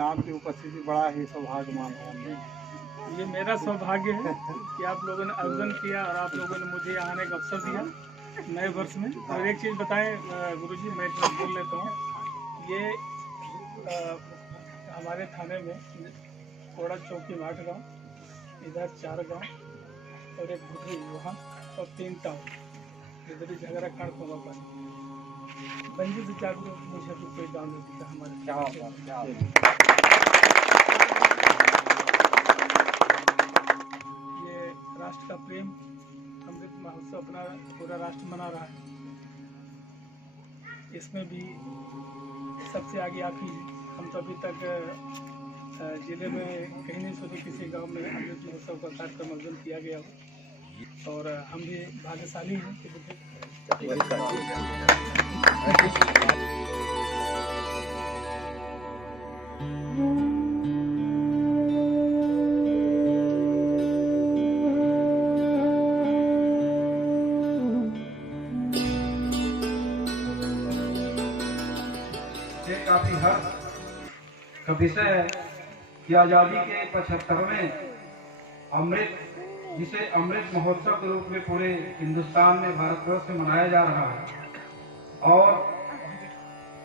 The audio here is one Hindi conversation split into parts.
आपकी उपस्थिति बड़ा ही सौभाग्यमान है। ये मेरा सौभाग्य है कि आप लोगों ने आयोजन किया और आप लोगों ने मुझे यहाँ आने का अवसर दिया नए वर्ष में। और एक चीज़ बताएं गुरुजी, मैं एक बार बोल लेता हूँ। ये हमारे थाने में कोड़ा चौकी 8 गाँव, इधर 4 गाँव और एक भुटरी वहाँ और 3 टाउन इधर झगड़ा कांड को पानी बंजी से जागरूक मुझे भी कोई गाँव नहीं दिखा हमारे। ये राष्ट्र का प्रेम अमृत महोत्सव अपना पूरा राष्ट्र मना रहा है। इसमें भी सबसे आगे आप ही हैं। हम तो अभी तक जिले में कहीं नहीं सुने किसी गांव में अमृत महोत्सव का कार्यक्रम आयोजन किया गया हो, और हम भी भाग्यशाली हैं कि काफी हर्ष का विषय है कि आजादी के 75वें अमृत, जिसे अमृत महोत्सव के रूप में पूरे हिंदुस्तान में, भारतवर्ष में मनाया जा रहा है। और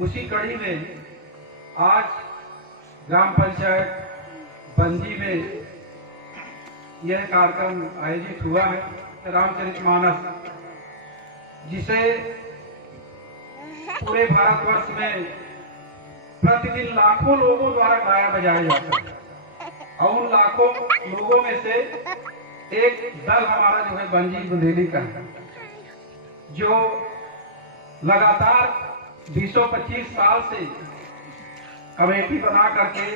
उसी कड़ी में आज ग्राम पंचायत बंजी में यह कार्यक्रम आयोजित हुआ है, रामचरितमानस, जिसे पूरे भारतवर्ष में प्रतिदिन लाखों लोगों द्वारा गाया बजाया जाता है। और उन लाखों लोगों में से एक दल हमारा जो है बंजी बुंदेली का है, जो लगातार 225 साल से कमेटी बना करके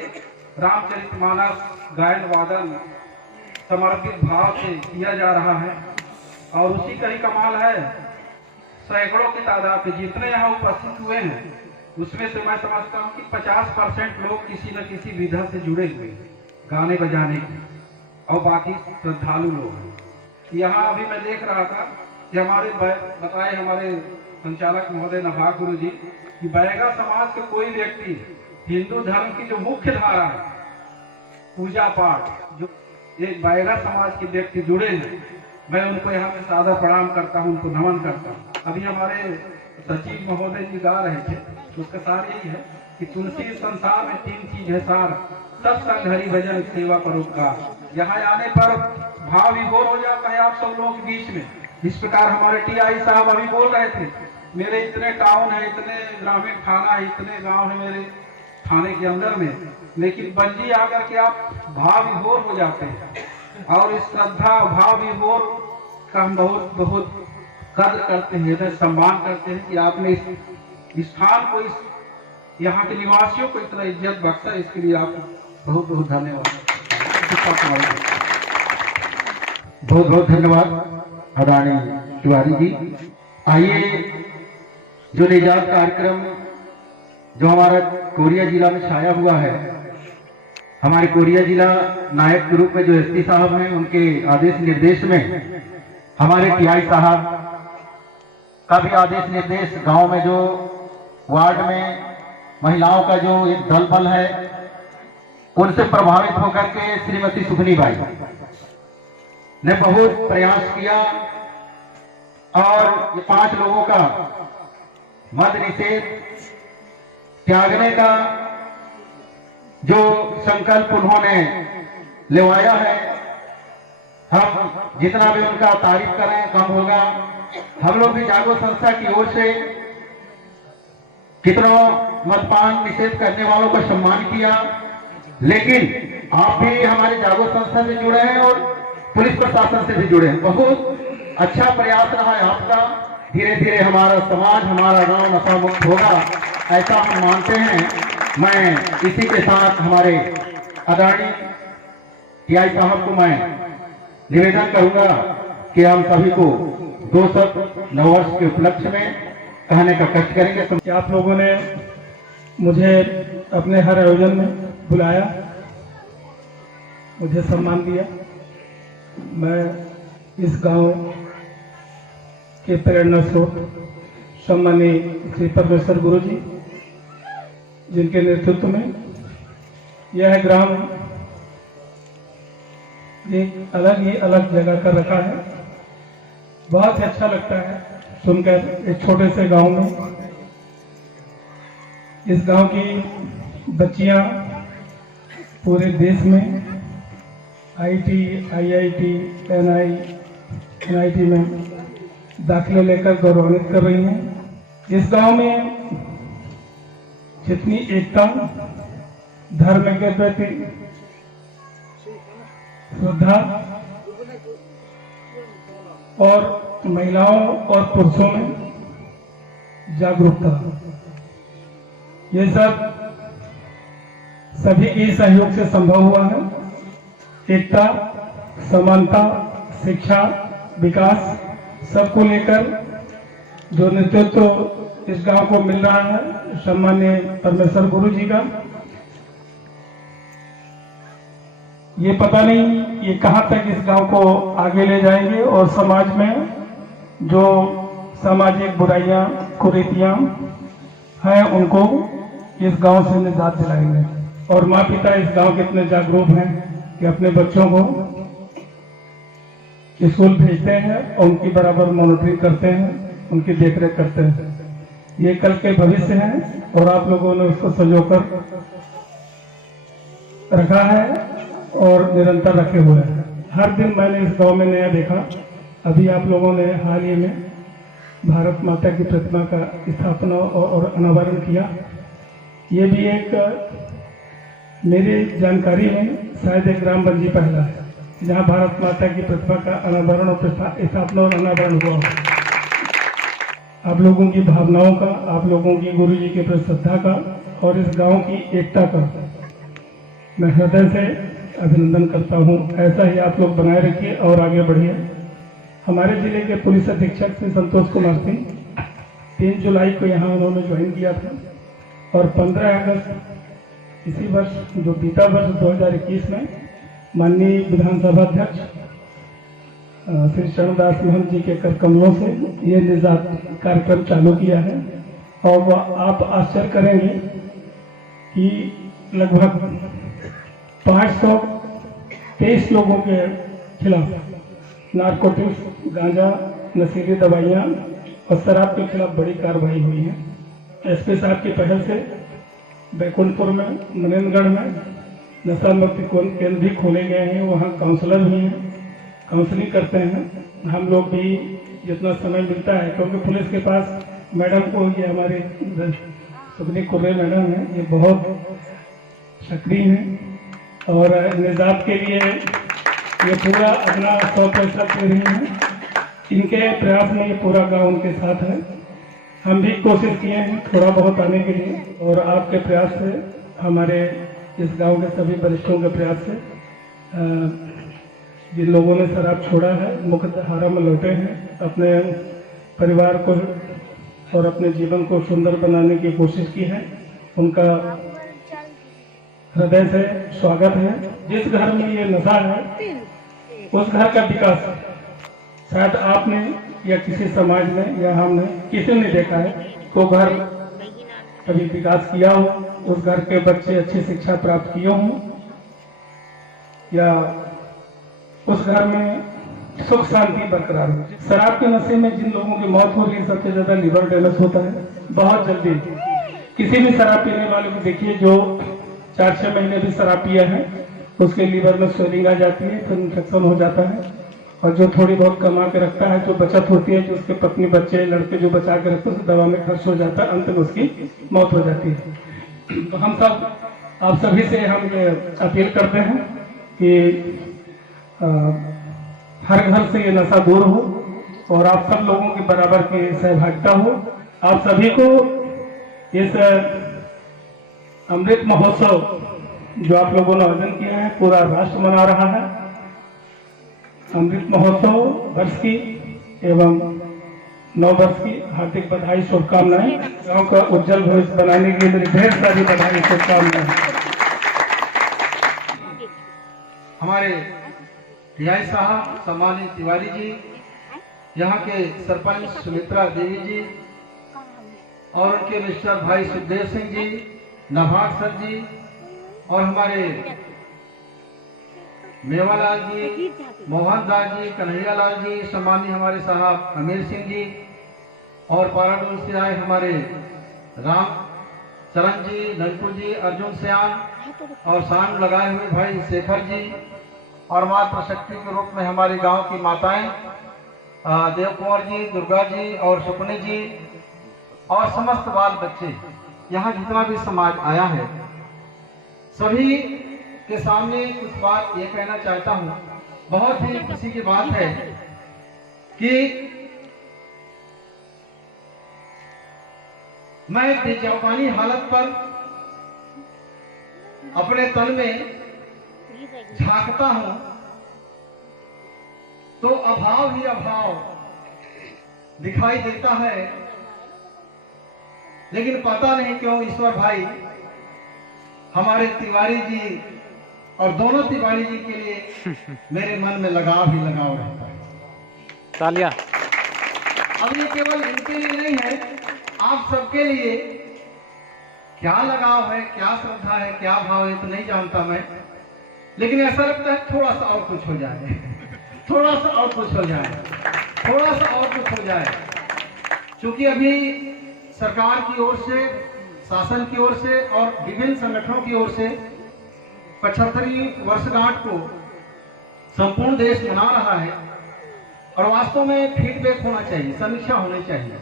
रामचरितमानस गायन वादन समर्पित भाव से किया जा रहा है। और उसी का ही कमाल है, सैकड़ों की तादाद में जितने यहाँ उपस्थित हुए हैं उसमें से मैं समझता हूँ कि 50% लोग किसी न किसी विधा से जुड़े हुए गाने बजाने के, और बाकी श्रद्धालु लोग हैं। यहाँ अभी मैं देख रहा था कि हमारे बताए हमारे संचालक महोदय नभाग गुरु जी कि बैगा समाज के कोई व्यक्ति हिंदू धर्म की जो मुख्य धारा है पूजा पाठ, जो एक बैगा समाज के व्यक्ति जुड़े हैं, मैं उनको यहाँ पे सादर प्रणाम करता हूँ, उनको नमन करता हूँ। अभी हमारे सचिव महोदय जी गा रहे थे, उसका सार यही है कि तुलसी संसार में 3 चीज है सार, सत्संग हरि भजन सेवा परोपकार। यहाँ आने पर भाव विभोर हो जाता है आप सब लोगों के बीच में। जिस प्रकार हमारे टीआई साहब अभी बोल रहे थे, मेरे इतने टाउन है, इतने ग्रामीण थाना है, इतने गांव है मेरे थाने के अंदर में, लेकिन बंजी आकर के आप भाव विभोर हो जाते हैं। और इस श्रद्धा भाव विभोर का हम बहुत बहुत कद्र करते हैं, सम्मान करते हैं कि आपने इस स्थान को, इस यहाँ के निवासियों को इतना इज्जत बख्शा। इसके लिए आपको बहुत बहुत धन्यवाद। बहुत बहुत धन्यवाद अदानी तिवारी जी। आइए, जो निजात कार्यक्रम जो हमारा कोरिया जिला में छाया हुआ है, हमारे कोरिया जिला नायक के रूप में जो एसपी साहब हैं, उनके आदेश निर्देश में हमारे टीआई साहब का भी आदेश निर्देश, गांव में जो वार्ड में महिलाओं का जो एक दल बल है, उनसे प्रभावित होकर के श्रीमती सुखनी बाई ने बहुत प्रयास किया और ये 5 लोगों का मद निषेध त्यागने का जो संकल्प उन्होंने लेवाया है, हम जितना भी उनका तारीफ करें कम होगा। हम लोग भी जागो संस्था की ओर से कितनों मदपान निषेध करने वालों का सम्मान किया, लेकिन आप भी हमारे जागो संस्था से जुड़े हैं और पुलिस प्रशासन से भी जुड़े हैं। बहुत अच्छा प्रयास रहा है आपका। धीरे धीरे हमारा समाज, हमारा गांव नशा मुक्त होगा, ऐसा हम मानते हैं। मैं इसी के साथ हमारे आदरणीय टीआई साहब को मैं निवेदन करूंगा कि हम सभी को 200 नववर्ष के उपलक्ष्य में कहने का कष्ट करेंगे। कि आप लोगों ने मुझे अपने हर आयोजन में बुलाया, मुझे सम्मान दिया। मैं इस गांव के प्रेरणा स्रोत सम्मानीय श्री परमेश्वर गुरु जी, जिनके नेतृत्व में यह ग्राम एक अलग जगह कर रखा है। बहुत ही अच्छा लगता है सुनकर एक छोटे से गांव में इस गांव की बच्चियां पूरे देश में आईटी, आईआईटी, एनआईटी में दाखिले लेकर गौरवान्वित कर रही हैं। इस गांव में जितनी एकता, धर्म के प्रति श्रद्धा और महिलाओं और पुरुषों में जागरूकता, ये सब सभी के सहयोग से संभव हुआ है। एकता, समानता, शिक्षा, विकास सबको लेकर जो नेतृत्व इस गांव को मिल रहा है सम्मान्य परमेश्वर गुरु जी का, ये पता नहीं ये कहां तक इस गांव को आगे ले जाएंगे और समाज में जो सामाजिक बुराइयां, कुरीतियां हैं उनको इस गांव से निजात दिलाएंगे। और माँ पिता इस गांव के इतने जागरूक हैं कि अपने बच्चों को स्कूल भेजते हैं और उनकी बराबर मॉनिटरिंग करते हैं, उनकी देखरेख करते हैं। ये कल के भविष्य हैं और आप लोगों ने उसको संजोकर रखा है और निरंतर रखे हुए हैं। हर दिन मैंने इस गांव में नया देखा। अभी आप लोगों ने हाल ही में भारत माता की प्रतिमा का स्थापना और अनावरण किया। ये भी एक मेरी जानकारी में शायद एक ग्राम बंजी पहला है जहां भारत माता की प्रतिमा का अनावरण और स्थापना और अनावरण हुआ। आप लोगों की भावनाओं का, आप लोगों की गुरु जी के प्रति श्रद्धा का और इस गांव की एकता का मैं हृदय से अभिनंदन करता हूं। ऐसा ही आप लोग बनाए रखिए और आगे बढ़िए। हमारे जिले के पुलिस अधीक्षक श्री संतोष कुमार सिंह 3 जुलाई को यहाँ उन्होंने ज्वाइन किया था और 15 अगस्त इसी वर्ष जो बीता वर्ष 2021 में माननीय विधानसभा अध्यक्ष श्री चरणदास महंत जी के कर कमलों से ये निजात कार्यक्रम चालू किया है। और वह आप आश्चर्य करेंगे कि लगभग 523 लोगों के खिलाफ नारकोटिक्स, गांजा, नशीली दवाइयां और शराब के खिलाफ बड़ी कार्रवाई हुई है। एसपी साहब की पहल से बैकुंठपुर में, मनेंद्रगढ़ में नशा मुक्ति केंद्र भी खोले गए हैं। वहाँ काउंसलर भी हैं, काउंसलिंग करते हैं। हम लोग भी जितना समय मिलता है, क्योंकि पुलिस के पास मैडम को, ये हमारे सुगनी कुर्रे मैडम हैं, ये बहुत सक्रिय हैं और निजात के लिए ये पूरा अपना 100% दे रही हैं। इनके प्रयास में ये पूरा गांव उनके साथ है। हम भी कोशिश किए हैं थोड़ा बहुत आने के लिए और आपके प्रयास से, हमारे इस गांव के सभी वरिष्ठों के प्रयास से जिन लोगों ने शराब छोड़ा है, मुख्य धारा में लौटे हैं, अपने परिवार को और अपने जीवन को सुंदर बनाने की कोशिश की है, उनका हृदय से स्वागत है। जिस घर में ये नशा है उस घर का विकास शायद आपने या किसी समाज में या हमने किसी ने देखा है तो घर कभी विकास किया हो, उस घर के बच्चे अच्छी शिक्षा प्राप्त किए हों या उस घर में सुख शांति बरकरार हो। शराब के नशे में जिन लोगों की मौत हो रही है सबसे ज्यादा लिवर डैमेज होता है बहुत जल्दी। किसी भी शराब पीने वाले को देखिए जो 4-6 महीने भी शराब पिया है उसके लीवर में स्वेलिंग आ जाती है, फिर इन्फेक्शन हो जाता है। और जो थोड़ी बहुत कमा के रखता है, जो बचत होती है, जो उसके पत्नी बच्चे लड़के जो बचा के रखते हैं, दवा में खर्च हो जाता है, अंत में उसकी मौत हो जाती है। तो हम सब आप सभी से हम ये अपील करते हैं कि हर घर से ये नशा दूर हो और आप सब लोगों की बराबर की सहभागिता हो। आप सभी को इस अमृत महोत्सव जो आप लोगों ने आयोजन किया है, पूरा राष्ट्र मना रहा है। अमृत महोत्सव वर्ष की एवं 9 वर्ष की हार्दिक बधाई, शुभकामनाएं। गांव का उज्जवल भविष्य बनाने के लिए मेरी ढेर सारी बधाई, शुभकामनाएं। हमारे टीआई साहब सम्मानित तिवारी जी, यहाँ के सरपंच सुमित्रा देवी जी और उनके मिस्टर भाई सुखदेव सिंह जी, नभाग सर जी और हमारे मेवालाल जी, मोहनदास जी, कन्हैयालाल जी, सम्मानीय हमारे साहब अमीर सिंह जी, और पाराडोल से आए हमारे राम चरण जी, नलपुर जी, अर्जुन श्याम, और साम लगाए हुए भाई शेखर जी, और मातृ शक्ति के रूप में हमारे गांव की माताएं देव कुंवर जी, दुर्गा जी और सुपने जी, और समस्त बाल बच्चे, यहाँ जितना भी समाज आया है, सभी के सामने कुछ बात ये कहना चाहता हूँ। बहुत ही खुशी की बात है कि मैं बेजवानी हालत पर अपने तन में झांकता हूं तो अभाव ही अभाव दिखाई देता है, लेकिन पता नहीं क्यों ईश्वर भाई हमारे तिवारी जी और दोनों तिवारी जी के लिए मेरे मन में लगाव ही लगाव रहता है। तालियां। अब ये केवल इनके लिए नहीं है, आप सबके लिए क्या लगाव है, क्या श्रद्धा है, क्या भाव है तो नहीं जानता मैं, लेकिन ऐसा लगता है थोड़ा सा और कुछ हो जाए, थोड़ा सा और कुछ हो जाए, थोड़ा सा और कुछ हो जाए। क्योंकि अभी सरकार की ओर से, शासन की ओर से और विभिन्न संगठनों की ओर से 75वीं वर्षगांठ को संपूर्ण देश मना रहा है, और वास्तव में फीडबैक होना चाहिए, समीक्षा होनी चाहिए,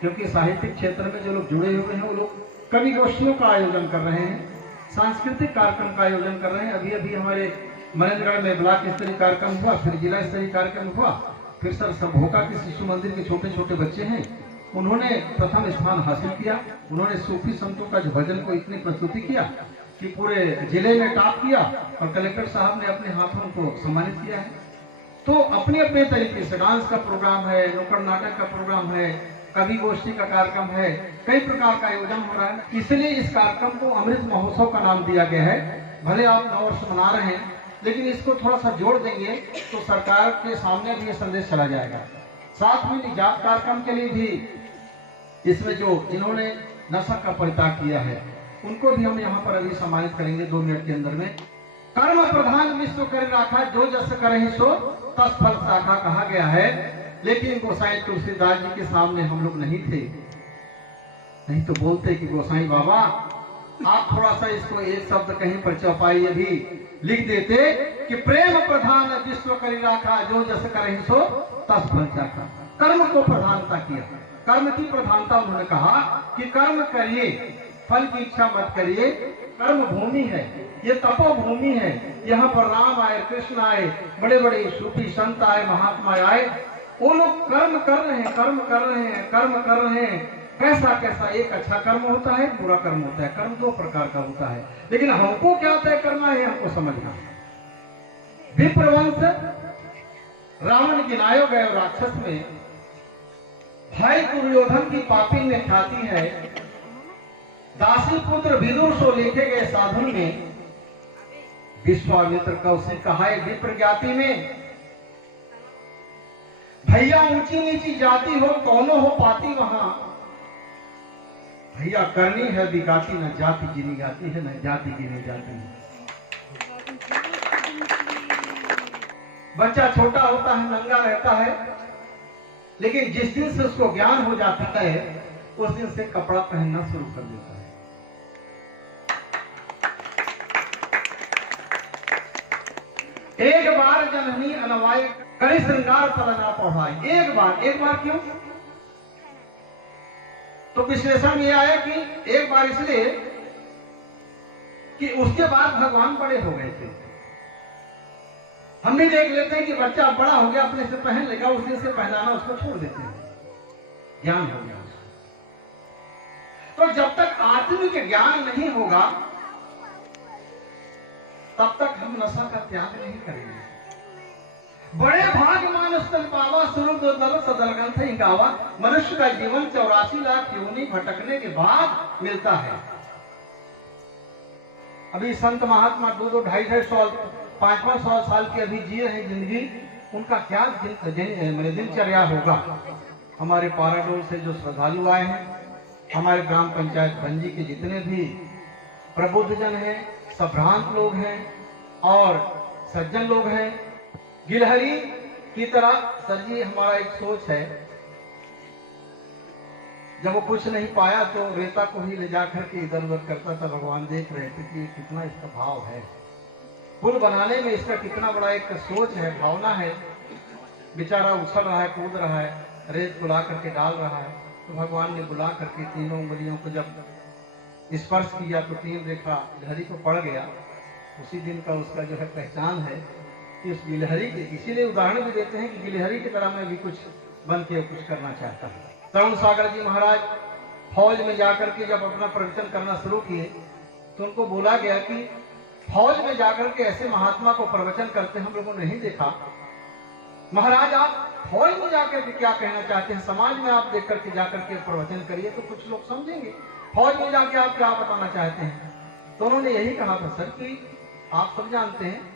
क्योंकि साहित्यिक क्षेत्र में जो लोग जुड़े हुए हैं वो लोग कवि गोष्ठियों का आयोजन कर रहे हैं, सांस्कृतिक कार्यक्रम का आयोजन कर रहे हैं। अभी अभी हमारे मनेन्द्रगढ़ में ब्लॉक स्तरीय कार्यक्रम हुआ, फिर जिला स्तरीय कार्यक्रम हुआ, फिर सर भोका के शिशु मंदिर के छोटे छोटे बच्चे हैं, उन्होंने प्रथम स्थान हासिल किया। उन्होंने सूफी संतों का जो भजन को इतनी प्रस्तुति किया कि पूरे जिले में टॉप किया, और कलेक्टर साहब ने अपने हाथों उनको सम्मानित किया है। तो अपने अपने तरीके से डांस का प्रोग्राम है, नुक्कड़ नाटक का प्रोग्राम है, कवि गोष्ठी का कार्यक्रम है, कई प्रकार का आयोजन हो रहा है। इसलिए इस कार्यक्रम को अमृत महोत्सव का नाम दिया गया है। भले आप नववर्ष मना रहे हैं, लेकिन इसको थोड़ा सा जोड़ देंगे तो सरकार के सामने भी ये संदेश चला जाएगा। साथ में निजात कार्यक्रम के लिए भी इसमें जो जिन्होंने नशा का परित्याग किया है उनको भी हम यहाँ पर अभी सम्मानित करेंगे 2 मिनट के अंदर में। कर्म प्रधान विश्व कर राखा, जो जस करे सो तस फल शाखा कहा गया है, लेकिन गोसाई तुलसीदास जी के सामने हम लोग नहीं थे, नहीं तो बोलते कि गोसाई बाबा आप थोड़ा सा इसको एक शब्द कहीं पर चौपाई अभी लिख देते कि प्रेम प्रधान विश्व करी राखा, जो जस करे सो तस फल शाखा। कर्म को प्रधानता किया, कर्म की प्रधानता उन्होंने कहा कि कर्म करिए, फल की इच्छा मत करिए। कर्म भूमि है, ये तपो भूमि है, यहाँ पर राम आए, कृष्ण आए, बड़े बड़े सूफी संत आए, महात्मा आए, वो लोग कर्म कर रहे हैं, कर्म कर रहे हैं, कर्म कर रहे हैं। कैसा कैसा, एक अच्छा कर्म होता है, बुरा कर्म होता है, कर्म 2 प्रकार का होता है, लेकिन हमको क्या तय करना है, हमको समझना। विप्रवंश रावण गिनायो गए राक्षस में, भाई दुर्योधन की पापी में ख्याति है, दासी पुत्र विदुर सो लिखे गए साधुन में, विश्वामित्र कौशिक कहा विप्र ज्ञाति में। भैया ऊंची नीची जाति हो, कौनो हो पाती वहां, भैया करनी है बिगाती, न जाति गिनी जाती है, न जाति गिनी जाती है। बच्चा छोटा होता है, नंगा रहता है, लेकिन जिस दिन से उसको ज्ञान हो जाता है उस दिन से कपड़ा पहनना शुरू कर देता है। एक बार जननी अनवाई करी श्रृंगार फलना पढ़ाई। एक बार क्यों? तो विश्लेषण ये आया कि एक बार इसलिए कि उसके बाद भगवान बड़े हो गए थे। हम भी देख लेते हैं कि बच्चा बड़ा हो गया, अपने से पहन लेगा, उस दिन से पहनाना उसको छोड़ देते हैं, ज्ञान हो गया उसको। तो जब तक आत्मिक ज्ञान नहीं होगा तब तक हम नशा का त्याग नहीं करेंगे। बड़े भाग मानुष तन पावा, सुर दुर्दल सदल ग्रंथ ही गावा। मनुष्य का जीवन 84 लाख योनि भटकने के बाद मिलता है। अभी संत महात्मा 2-2, 250 साल, 500 साल की अभी जिए हैं जिंदगी, उनका क्या दिनचर्या होगा। हमारे पाराडोल से जो श्रद्धालु आए हैं, हमारे ग्राम पंचायत भंजी के जितने भी प्रबुद्ध जन हैं, संभ्रांत लोग हैं और सज्जन लोग हैं। गिलहरी की तरह सर जी हमारा एक सोच है, जब वो कुछ नहीं पाया तो रेता को ही ले जाकर के इधर उधर करता था। भगवान देख रहे थे कि कितना इसका भाव है, पुल बनाने में इसका कितना बड़ा एक सोच है, भावना है। बेचारा उछल रहा है, कूद रहा है, रेत को ला करके डाल रहा है। तो भगवान ने बुला करके तीनों उंगलियों को जब स्पर्श किया तो 3 रेखा गिलहरी को पड़ गया। उसी दिन का उसका जो है पहचान है कि उस गिलहरी के, इसीलिए उदाहरण भी देते हैं कि गिलहरी की तरह मैं भी कुछ बन के कुछ करना चाहता हूँ। तरुण सागर जी महाराज फौज में जाकर के जब अपना प्रवचन करना शुरू किए तो उनको बोला गया कि फौज में जाकर के ऐसे महात्मा को प्रवचन करते हम लोगों ने नहीं देखा। महाराज आप फौज में जाकर के क्या कहना चाहते हैं, समाज में आप देख करके जाकर के प्रवचन करिए तो कुछ लोग समझेंगे। फौज में जाके आप क्या बताना चाहते हैं? तो उन्होंने यही कहा था सर कि आप सब जानते हैं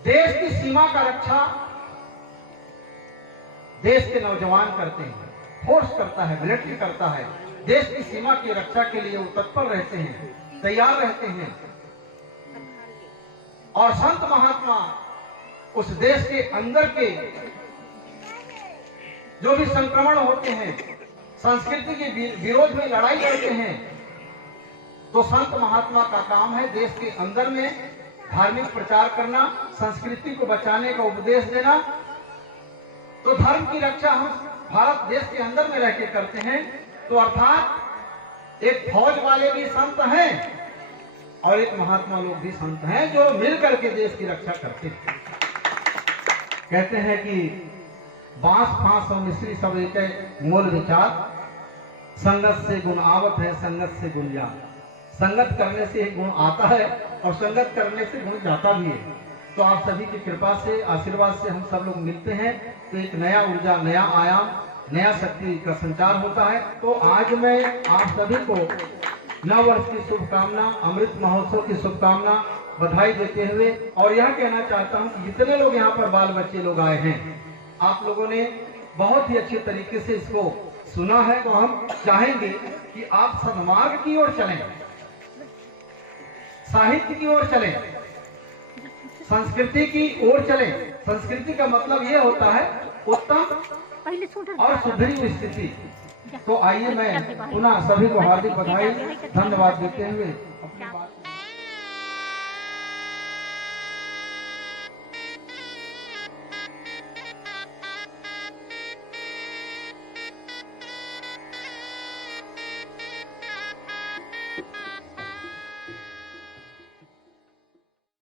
देश की सीमा का रक्षा देश के नौजवान करते हैं, फोर्स करता है, मिलिट्री करता है। देश की सीमा की रक्षा के लिए वो तत्पर रहते हैं, तैयार रहते हैं। और संत महात्मा उस देश के अंदर के जो भी संक्रमण होते हैं, संस्कृति के विरोध में लड़ाई लड़ते हैं, तो संत महात्मा का काम है देश के अंदर में धार्मिक प्रचार करना, संस्कृति को बचाने का उपदेश देना। तो धर्म की रक्षा हम भारत देश के अंदर में रह के करते हैं। तो अर्थात एक फौज वाले भी संत हैं और एक महात्मा लोग भी संत हैं जो मिल करके देश की रक्षा करते हैं। कहते हैं कि बांस फांस और मिश्री सब एक मूल विचार, संगत से गुण आवत है, संगत से गुण जात। संगत करने से गुण आता है और संगत करने से गुण जाता भी है। तो आप सभी की कृपा से, आशीर्वाद से हम सब लोग मिलते हैं तो एक नया ऊर्जा, नया आयाम, नया शक्ति का संचार होता है। तो आज मैं आप सभी को नव वर्ष की शुभकामना, अमृत महोत्सव की शुभकामना, बधाई देते हुए और यह कहना चाहता हूं कि जितने लोग यहाँ पर बाल बच्चे लोग आए हैं, आप लोगों ने बहुत ही अच्छे तरीके से इसको सुना है। तो हम चाहेंगे कि आप सन्मार्ग की ओर चलें, साहित्य की ओर चलें, संस्कृति की ओर चलें। संस्कृति का मतलब यह होता है उत्तम और सुधरी हुई स्थिति। तो आइए मैं पुनः सभी को हार्दिक बधाई, धन्यवाद देते हुए अपनी बात